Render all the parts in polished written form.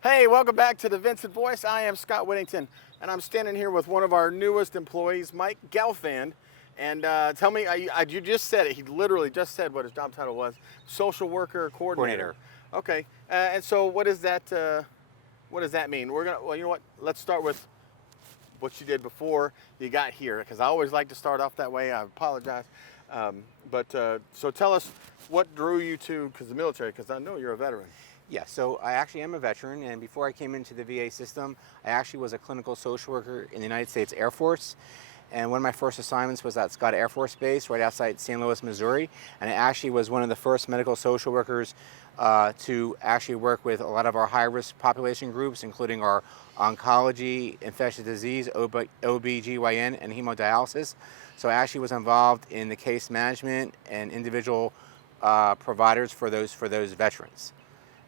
Hey, welcome back to the Vinson Voice. I am Scott Whittington, and I'm standing here with one of our newest employees, Mike Gelfand. And tell me, you just said it. He literally just said what his job title was: social worker coordinator. Coordinator. Okay. And so, what does that? What does that mean? Well, you know what? Let's start with what you did before you got here, because I always like to start off that way. I apologize. So tell us what drew you to the military, because I know you're a veteran. Yeah, so I actually am a veteran, and before I came into the VA system, I actually was a clinical social worker in the United States Air Force. And one of my first assignments was at Scott Air Force Base right outside St. Louis, Missouri. And I actually was one of the first medical social workers to actually work with a lot of our high-risk population groups, including our oncology, infectious disease, OB/GYN, and hemodialysis. So I actually was involved in the case management and individual providers for those veterans.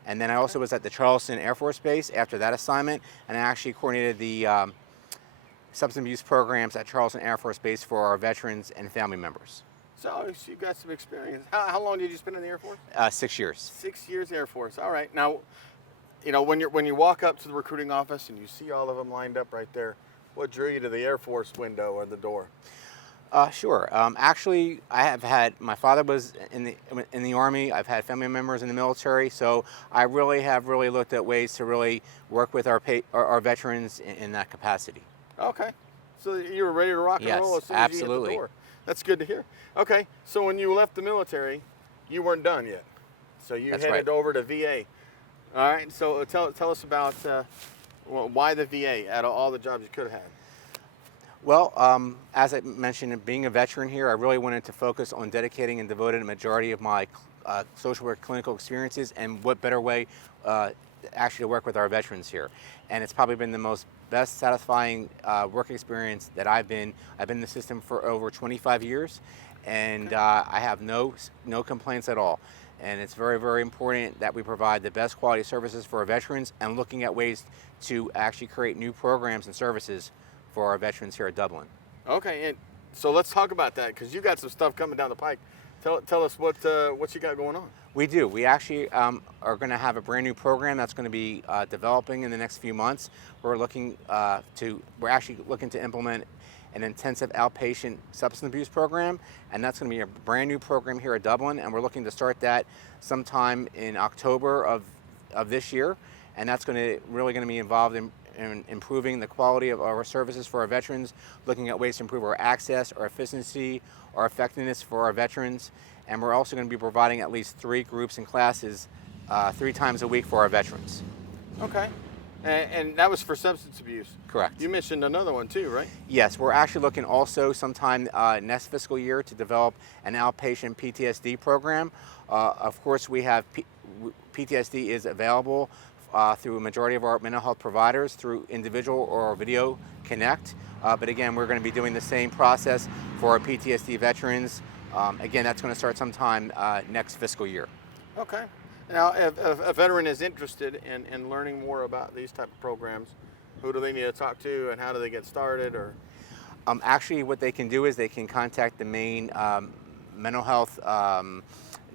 And then I also was at the Charleston Air Force Base after that assignment, and I actually coordinated the substance abuse programs at Charleston Air Force Base for our veterans and family members. So you've got some experience. How long did you spend in the Air Force? 6 years. 6 years Air Force. All right. Now, you know, when you walk up to the recruiting office and you see all of them lined up right there, what drew you to the Air Force window or the door? Sure. Actually, my father was in the Army. I've had family members in the military, so I have looked at ways to really work with our veterans in that capacity. Okay. So you were ready to rock and roll as soon as you hit the door. That's good to hear. Okay. So when you left the military, you weren't done yet. So you headed over to VA. All right. So tell us about why the VA out of all the jobs you could have had. Well, as I mentioned, being a veteran here, I really wanted to focus on dedicating and devoting a majority of my social work clinical experiences, and what better way actually to work with our veterans here. And it's probably been the best satisfying work experience that I've been in the system for over 25 years, and I have no complaints at all. And it's very, very important that we provide the best quality services for our veterans, and looking at ways to actually create new programs and services for our veterans here at Dublin. Okay, and so let's talk about that, because you got some stuff coming down the pike. Tell us what you got going on. We do. We actually are going to have a brand new program that's going to be developing in the next few months. We're actually looking to implement an intensive outpatient substance abuse program, and that's going to be a brand new program here at Dublin, and we're looking to start that sometime in October of this year, and that's really going to be involved in improving the quality of our services for our veterans, looking at ways to improve our access, our efficiency, our effectiveness for our veterans, and we're also going to be providing at least 3 groups and classes 3 times a week for our veterans. Okay. And that was for substance abuse. Correct. You mentioned another one too, right? Yes, we're actually looking also sometime next fiscal year to develop an outpatient PTSD program. Of course, we have PTSD is available through a majority of our mental health providers through individual or video connect. But again, we're going to be doing the same process for our PTSD veterans. Again, that's going to start sometime next fiscal year. Okay. Now, if a veteran is interested in learning more about these type of programs, who do they need to talk to, and how do they get started? Or actually, what they can do is they can contact the main mental health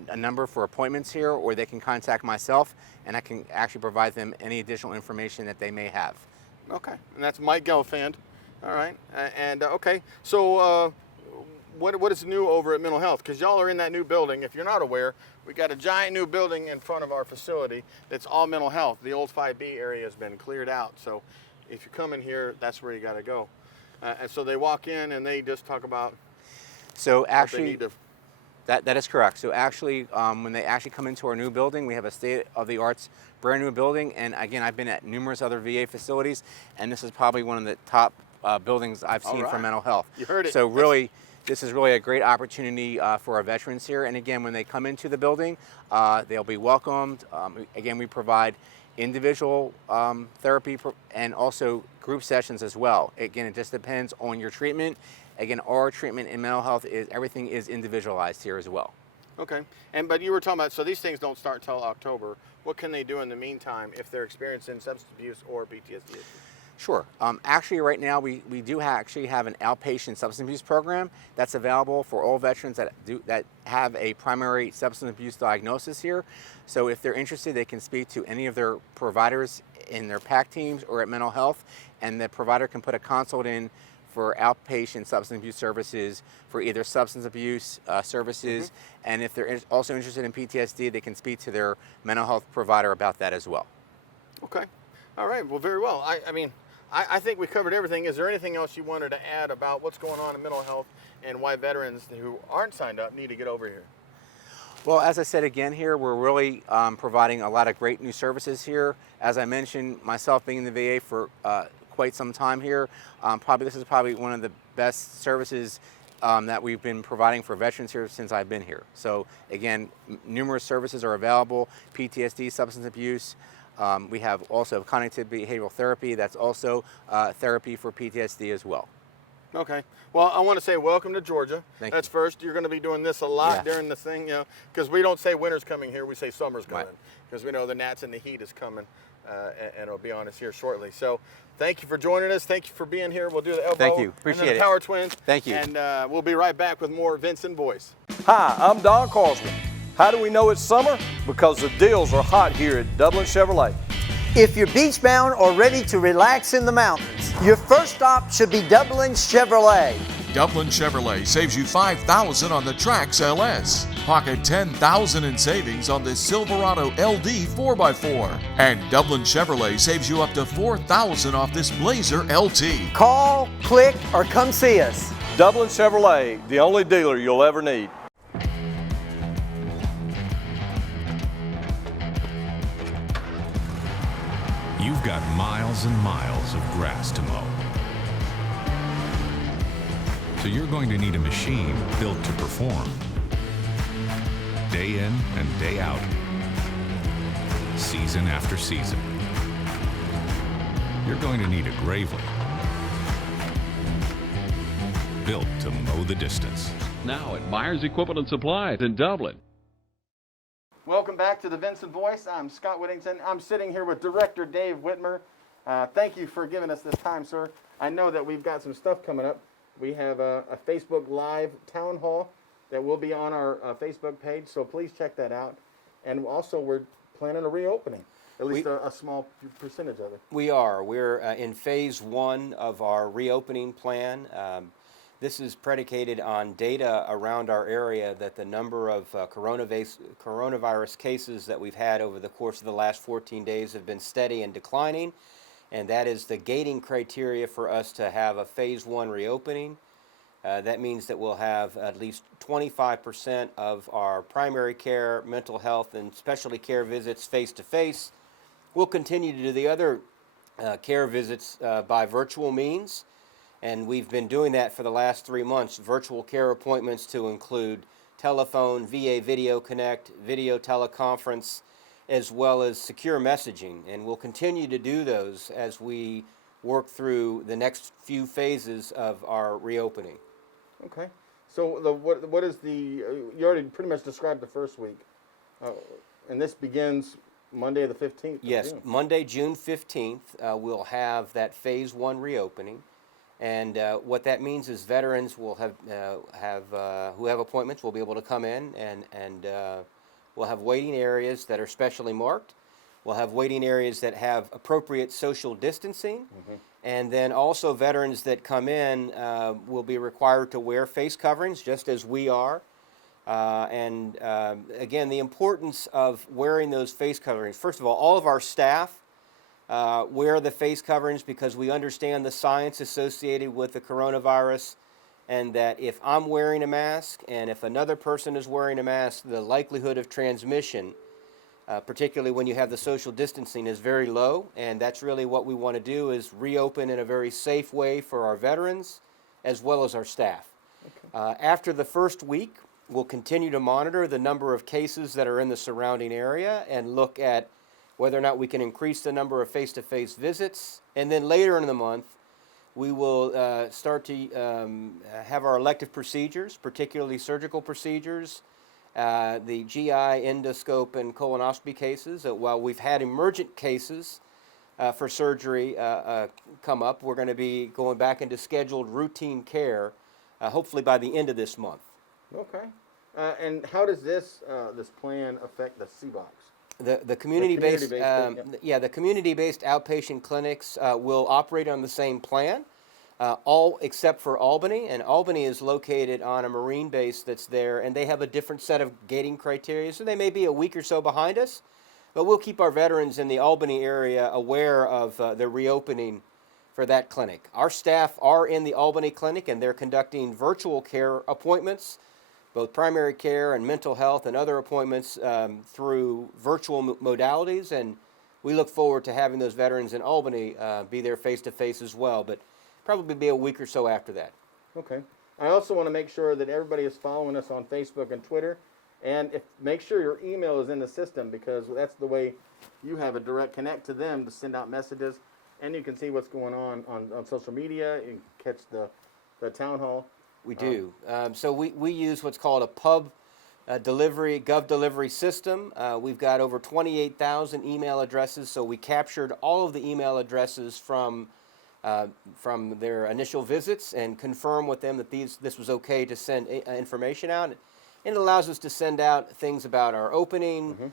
a number for appointments here, or they can contact myself, and I can actually provide them any additional information that they may have. Okay, and that's Mike Gelfand. All right, okay, so what is new over at Mental Health? Because y'all are in that new building. If you're not aware, we got a giant new building in front of our facility that's all mental health. The old 5B area has been cleared out, so if you come in here, that's where you got to go. And so they walk in and they just talk about. So actually, that is correct. So actually, when they actually come into our new building, we have a state-of-the-art brand new building. And again, I've been at numerous other VA facilities, and this is probably one of the top buildings I've seen for mental health. You heard it. So really, this is really a great opportunity for our veterans here. And again, when they come into the building, they'll be welcomed. Again, we provide individual therapy and also group sessions as well. Again, it just depends on your treatment. Again, our treatment in mental health everything is individualized here as well. Okay, but you were talking about, so these things don't start till October. What can they do in the meantime if they're experiencing substance abuse or PTSD issues? Sure. Actually, right now we do actually have an outpatient substance abuse program that's available for all veterans that have a primary substance abuse diagnosis here. So if they're interested, they can speak to any of their providers in their PAC teams or at mental health, and the provider can put a consult in for outpatient substance abuse services for either substance abuse services, and if they're also interested in PTSD, they can speak to their mental health provider about that as well. Okay. All right. Well, very well. I mean, I think we covered everything. Is there anything else you wanted to add about what's going on in mental health and why veterans who aren't signed up need to get over here? Well, as I said again here, we're really providing a lot of great new services here. As I mentioned, myself being in the VA for quite some time here, this is probably one of the best services that we've been providing for veterans here since I've been here. So again, numerous services are available: PTSD, substance abuse. We have also cognitive behavioral therapy. That's also therapy for PTSD as well. Okay. Well, I want to say welcome to Georgia. That's first. You're going to be doing this a lot during this thing, because we don't say winter's coming here. We say summer's coming, because we know the gnats and the heat is coming, and it'll be on us here shortly. So thank you for joining us. Thank you for being here. We'll do the elbow. Thank you. Appreciate and then the it. Power Twins. Thank you. And we'll be right back with more Vinson Voice. Hi, I'm Don Carswell. How do we know it's summer? Because the deals are hot here at Dublin Chevrolet. If you're beach bound or ready to relax in the mountains, your first stop should be Dublin Chevrolet. Dublin Chevrolet saves you $5,000 on the Trax LS. Pocket $10,000 in savings on this Silverado LD 4x4. And Dublin Chevrolet saves you up to $4,000 off this Blazer LT. Call, click, or come see us. Dublin Chevrolet, the only dealer you'll ever need. You've got miles and miles of grass to mow. So you're going to need a machine built to perform. Day in and day out. Season after season. You're going to need a Gravely. Built to mow the distance. Now at Myers Equipment and Supplies in Dublin. Welcome back to the Vinson Voice. I'm Scott Whittington. I'm sitting here with Director Dave Whitmer. Thank you for giving us this time, sir. I know that we've got some stuff coming up. We have a Facebook Live town hall that will be on our Facebook page, so please check that out. And also, we're planning a reopening, at least a small percentage of it. We are. We're in phase 1 of our reopening plan. This is predicated on data around our area that the number of coronavirus cases that we've had over the course of the last 14 days have been steady and declining, and that is the gating criteria for us to have a phase 1 reopening. That means that we'll have at least 25% of our primary care, mental health, and specialty care visits face-to-face. We'll continue to do the other care visits by virtual means. And we've been doing that for the last 3 months, virtual care appointments to include telephone, VA Video Connect, video teleconference, as well as secure messaging. And we'll continue to do those as we work through the next few phases of our reopening. Okay. So what is you already pretty much described the first week. And this begins Monday the 15th? Yes, Monday, June 15th, we'll have that phase 1 reopening. And what that means is veterans will who have appointments will be able to come in, and we'll have waiting areas that are specially marked. We'll have waiting areas that have appropriate social distancing, and then also veterans that come in will be required to wear face coverings, just as we are. Again, the importance of wearing those face coverings. First of all of our staff wear the face coverings because we understand the science associated with the coronavirus, and that if I'm wearing a mask and if another person is wearing a mask, the likelihood of transmission, particularly when you have the social distancing, is very low. And that's really what we want to do, is reopen in a very safe way for our veterans as well as our staff. Okay. After the first week, we'll continue to monitor the number of cases that are in the surrounding area and look at whether or not we can increase the number of face-to-face visits. And then later in the month, we will start to have our elective procedures, particularly surgical procedures, the GI, endoscope, and colonoscopy cases. While we've had emergent cases for surgery come up, we're going to be going back into scheduled routine care, hopefully by the end of this month. Okay. And how does this plan affect the CBOCs? The community-based, community-based, yeah, the community-based outpatient clinics will operate on the same plan, all except for Albany. And Albany is located on a Marine base that's there, and they have a different set of gating criteria, so they may be a week or so behind us. But we'll keep our veterans in the Albany area aware of the reopening for that clinic. Our staff are in the Albany clinic, and they're conducting virtual care appointments, both primary care and mental health and other appointments through virtual modalities. And we look forward to having those veterans in Albany be there face-to-face as well, but probably be a week or so after that. Okay. I also want to make sure that everybody is following us on Facebook and Twitter. And make sure your email is in the system, because that's the way you have a direct connect to them to send out messages. And you can see what's going on social media. You can catch the town hall. We do. So we use what's called a pub delivery, gov delivery system. We've got over 28,000 email addresses, so we captured all of the email addresses from their initial visits and confirm with them that this was okay to send information out. And it allows us to send out things about our opening,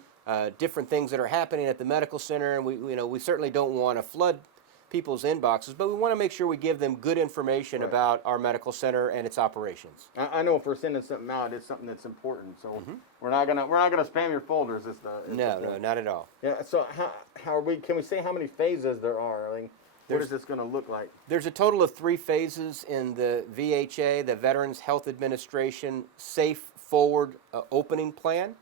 different things that are happening at the medical center. And we certainly don't want to flood people's inboxes, but we want to make sure we give them good information about our medical center and its operations. I know if we're sending something out, it's something that's important. So we're not gonna spam your folders. No, not at all. Yeah. So how are we? Can we say how many phases there are? I mean, what is this going to look like? There's a total of 3 phases in the VHA, the Veterans Health Administration Safe Forward Opening Plan.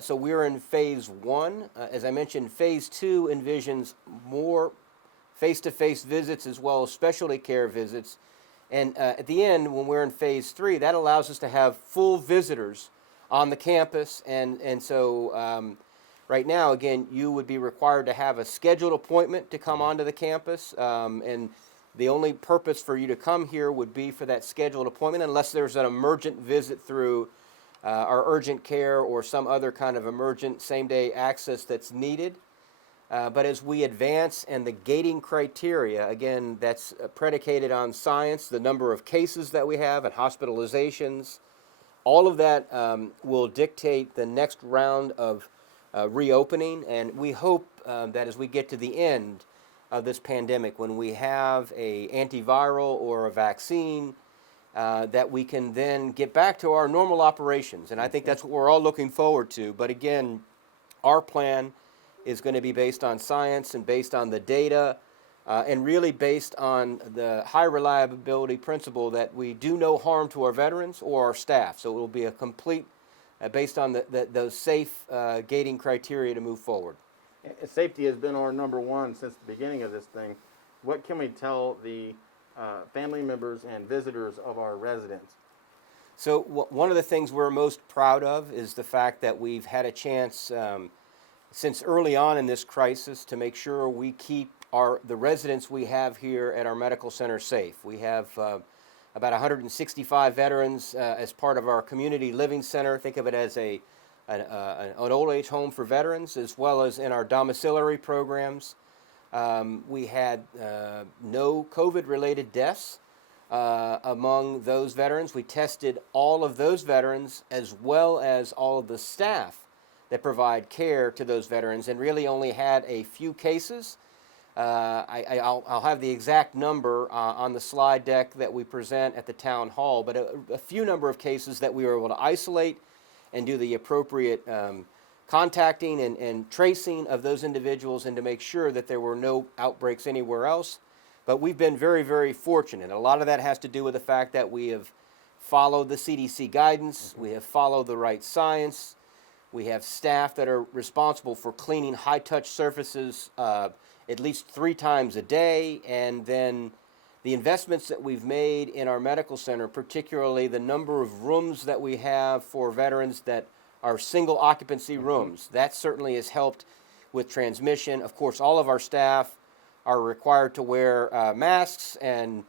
So we're in phase 1. As I mentioned, phase 2 envisions more face-to-face visits as well as specialty care visits. And at the end, when we're in phase 3, that allows us to have full visitors on the campus. And so right now, again, you would be required to have a scheduled appointment to come onto the campus. And the only purpose for you to come here would be for that scheduled appointment, unless there's an emergent visit through our urgent care or some other kind of emergent same-day access that's needed. But as we advance, and the gating criteria, again, that's predicated on science, the number of cases that we have and hospitalizations, all of that will dictate the next round of reopening. And we hope that as we get to the end of this pandemic, when we have an antiviral or a vaccine, that we can then get back to our normal operations. And I think that's what we're all looking forward to. But again, our plan is going to be based on science and based on the data, and really based on the high reliability principle that we do no harm to our veterans or our staff. So it will be a complete, based on those safe gating criteria to move forward. Safety has been our number one since the beginning of this thing. What can we tell the family members and visitors of our residents? So one of the things we're most proud of is the fact that we've had a chance since early on in this crisis to make sure we keep the residents we have here at our medical center safe. We have about 165 veterans as part of our community living center. Think of it as an old age home for veterans, as well as in our domiciliary programs. We had no COVID-related deaths among those veterans. We tested all of those veterans as well as all of the staff that provide care to those veterans, and really only had a few cases. I'll have the exact number on the slide deck that we present at the town hall, but a few number of cases that we were able to isolate and do the appropriate contacting and tracing of those individuals, and to make sure that there were no outbreaks anywhere else. But we've been very, very fortunate. A lot of that has to do with the fact that we have followed the CDC guidance, we have followed the right science, we have staff that are responsible for cleaning high-touch surfaces at least 3 times a day, and then the investments that we've made in our medical center, particularly the number of rooms that we have for veterans that are single occupancy rooms, that certainly has helped with transmission. Of course, all of our staff are required to wear masks, and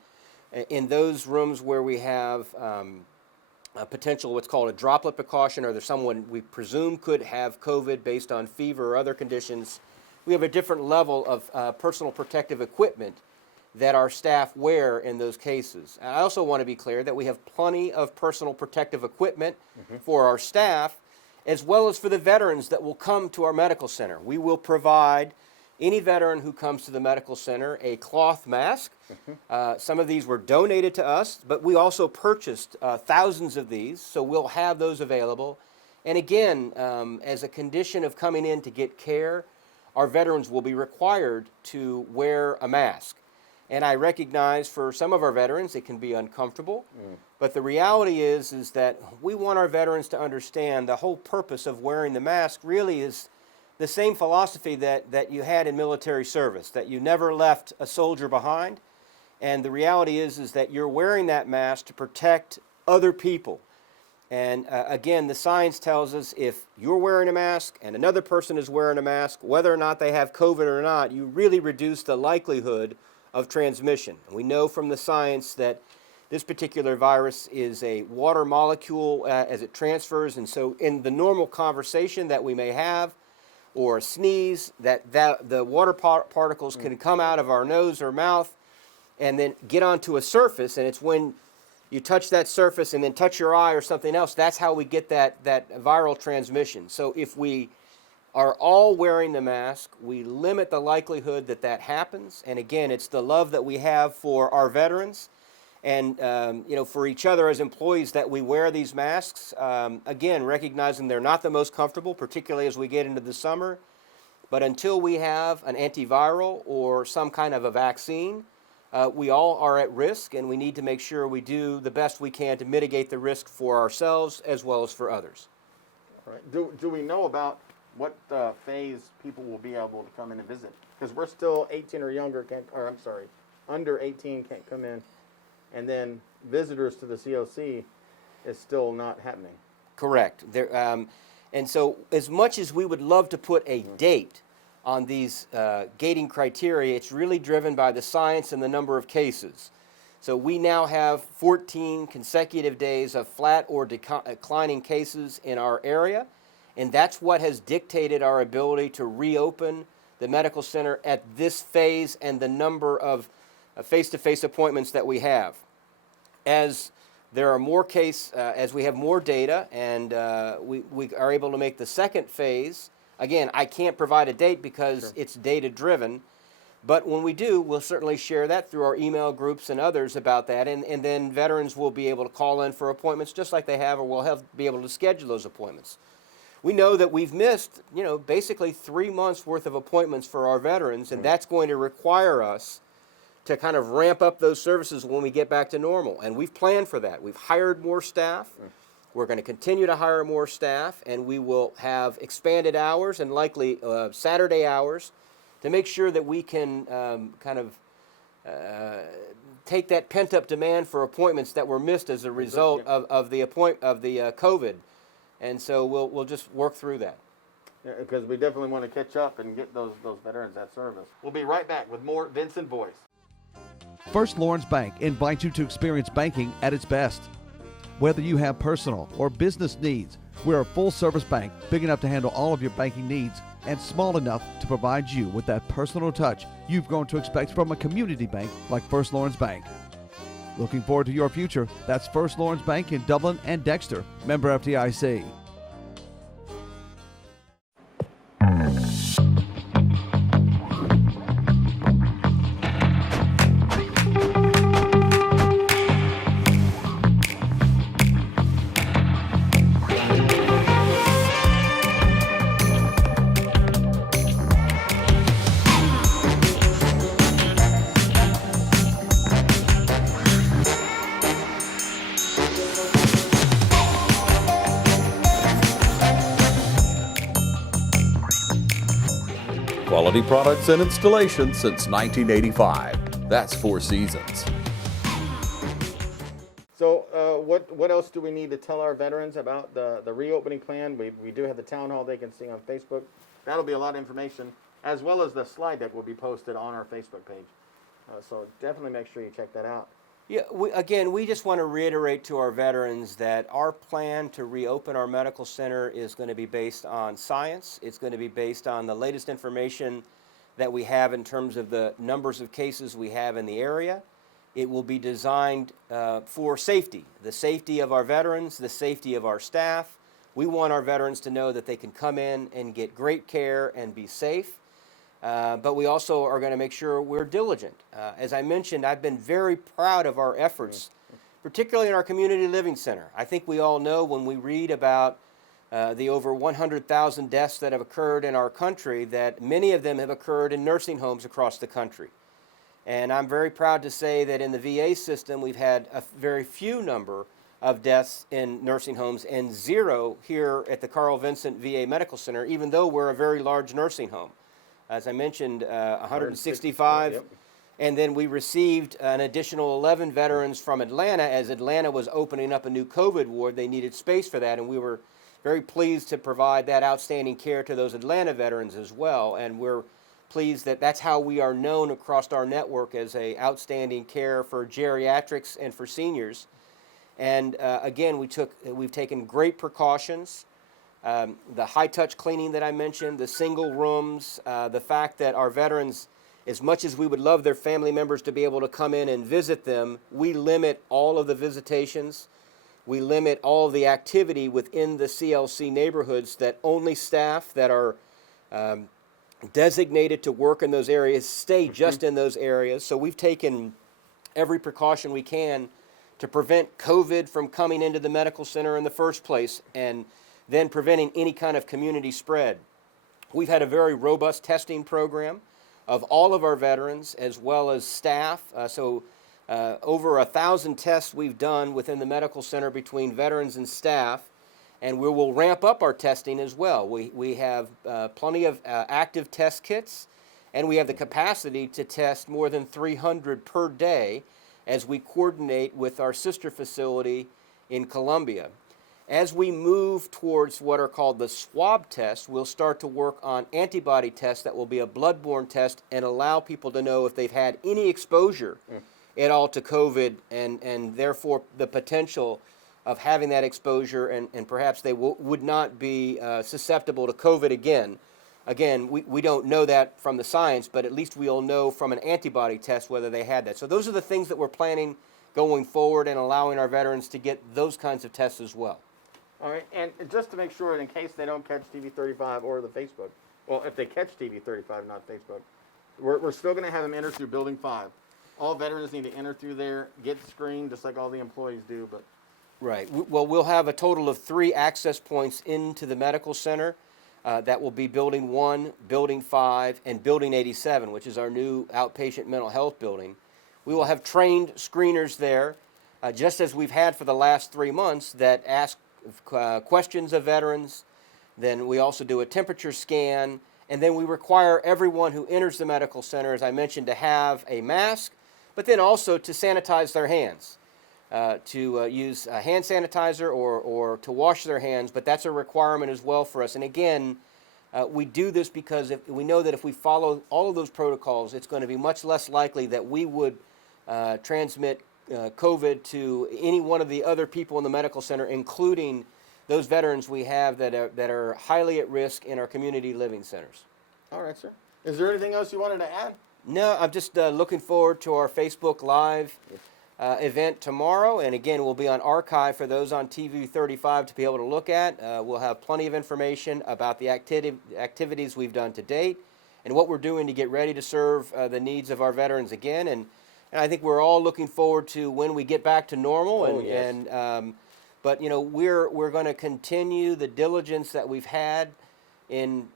in those rooms where we have a potential what's called a droplet precaution, or there's someone we presume could have COVID based on fever or other conditions, we have a different level of personal protective equipment that our staff wear in those cases. And I also want to be clear that we have plenty of personal protective equipment for our staff, as well as for the veterans that will come to our medical center. We will provide any veteran who comes to the medical center a cloth mask. Some of these were donated to us, but we also purchased thousands of these, so we'll have those available. And again, as a condition of coming in to get care, our veterans will be required to wear a mask. And I recognize for some of our veterans it can be uncomfortable, but the reality is that we want our veterans to understand the whole purpose of wearing the mask really is the same philosophy that you had in military service, that you never left a soldier behind. And the reality is that you're wearing that mask to protect other people. And again, the science tells us if you're wearing a mask and another person is wearing a mask, whether or not they have COVID or not, you really reduce the likelihood of transmission. And we know from the science that this particular virus is a water molecule as it transfers, and so in the normal conversation that we may have, or a sneeze, that the water particles can come out of our nose or mouth and then get onto a surface, and it's when you touch that surface and then touch your eye or something else, that's how we get that viral transmission. So if we are all wearing the mask, we limit the likelihood that that happens. And again, it's the love that we have for our veterans and for each other as employees that we wear these masks. Again, recognizing they're not the most comfortable, particularly as we get into the summer. But until we have an antiviral or some kind of a vaccine, we all are at risk, and we need to make sure we do the best we can to mitigate the risk for ourselves as well as for others. All right. Do we know about what phase people will be able to come in and visit? Because we're still 18 or younger, under 18 can't come in, and then visitors to the COC is still not happening. Correct. And so as much as we would love to put a date on these gating criteria, it's really driven by the science and the number of cases. So we now have 14 consecutive days of flat or declining cases in our area, and that's what has dictated our ability to reopen the medical center at this phase and the number of face-to-face appointments that we have. As there are more as we have more data and we are able to make the second phase, again, I can't provide a date because it's data-driven, but when we do, we'll certainly share that through our email groups and others about that, and then veterans will be able to call in for appointments just like they have, or we'll be able to schedule those appointments. We know that we've missed, basically 3 months worth of appointments for our veterans, and that's going to require us to kind of ramp up those services when we get back to normal. And we've planned for that. We've hired more staff. We're going to continue to hire more staff, and we will have expanded hours and likely Saturday hours to make sure that we can take that pent-up demand for appointments that were missed as a result of the COVID. And so we'll just work through that. Yeah, because we definitely want to catch up and get those veterans that service. We'll be right back with more Vinson Voice. First Lawrence Bank invites you to experience banking at its best. Whether you have personal or business needs, we're a full-service bank big enough to handle all of your banking needs and small enough to provide you with that personal touch you've grown to expect from a community bank like First Lawrence Bank. Looking forward to your future? That's First Lawrence Bank in Dublin and Dexter, member FDIC. Quality products and installations since 1985. That's Four Seasons. So what else do we need to tell our veterans about the reopening plan? We do have the town hall they can see on Facebook. That'll be a lot of information, as well as the slide deck will be posted on our Facebook page. So definitely make sure you check that out. Yeah, we just want to reiterate to our veterans that our plan to reopen our medical center is going to be based on science. It's going to be based on the latest information that we have in terms of the numbers of cases we have in the area. It will be designed for safety, the safety of our veterans, the safety of our staff. We want our veterans to know that they can come in and get great care and be safe. But we also are going to make sure we're diligent. As I mentioned, I've been very proud of our efforts, particularly in our community living center. I think we all know when we read about the over 100,000 deaths that have occurred in our country, that many of them have occurred in nursing homes across the country. And I'm very proud to say that in the VA system, we've had a very few number of deaths in nursing homes and 0 here at the Carl Vincent VA Medical Center, even though we're a very large nursing home. As I mentioned, 165. Yep. And then we received an additional 11 veterans from Atlanta. As Atlanta was opening up a new COVID ward, they needed space for that, and we were very pleased to provide that outstanding care to those Atlanta veterans as well. And we're pleased that that's how we are known across our network, as a outstanding care for geriatrics and for seniors. And again, we've taken great precautions. The high-touch cleaning that I mentioned, the single rooms, the fact that our veterans, as much as we would love their family members to be able to come in and visit them, we limit all of the visitations. We limit all of the activity within the CLC neighborhoods, that only staff that are designated to work in those areas stay just in those areas. So we've taken every precaution we can to prevent COVID from coming into the medical center in the first place, and then preventing any kind of community spread. We've had a very robust testing program of all of our veterans as well as staff. Over 1,000 tests we've done within the medical center between veterans and staff, and we will ramp up our testing as well. We have plenty of active test kits, and we have the capacity to test more than 300 per day as we coordinate with our sister facility in Columbia. As we move towards what are called the swab tests, we'll start to work on antibody tests that will be a bloodborne test and allow people to know if they've had any exposure at all to COVID, and therefore the potential of having that exposure, and perhaps they would not be susceptible to COVID again. Again, we don't know that from the science, but at least we'll know from an antibody test whether they had that. So those are the things that we're planning going forward, and allowing our veterans to get those kinds of tests as well. All right, and just to make sure, in case they don't catch TV35 or the Facebook, well, if they catch TV35, not Facebook, we're still going to have them enter through Building 5. All veterans need to enter through there, get screened, just like all the employees do. But Right. Well, we'll have a total of 3 access points into the medical center. That will be Building 1, Building 5, and Building 87, which is our new outpatient mental health building. We will have trained screeners there, just as we've had for the last 3 months, that ask questions of veterans. Then we also do a temperature scan, and then we require everyone who enters the medical center, as I mentioned, to have a mask, but then also to sanitize their hands, to use hand sanitizer or to wash their hands, but that's a requirement as well for us. And again, we do this because we know that if we follow all of those protocols, it's going to be much less likely that we would transmit COVID to any one of the other people in the medical center, including those veterans we have that are highly at risk in our community living centers. all right, sir. Is there anything else you wanted to add? No, I'm just looking forward to our Facebook Live event tomorrow, and again, we'll be on archive for those on TV35 to be able to look at. We'll have plenty of information about the activities we've done to date and what we're doing to get ready to serve the needs of our veterans again. And I think we're all looking forward to when we get back to normal. But you know, we're going to continue the diligence that we've had in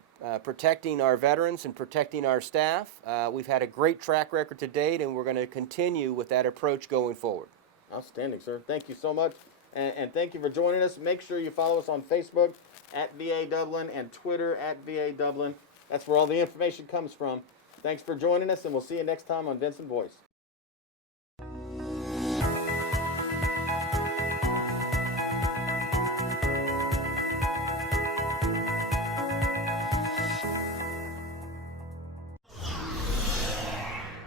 protecting our veterans and protecting our staff. We've had a great track record to date, and we're going to continue with that approach going forward. Outstanding, sir. Thank you so much, and thank you for joining us. Make sure you follow us on Facebook at VA Dublin and Twitter at VA Dublin. That's where all the information comes from. Thanks for joining us, and we'll see you next time on Vinson Voice.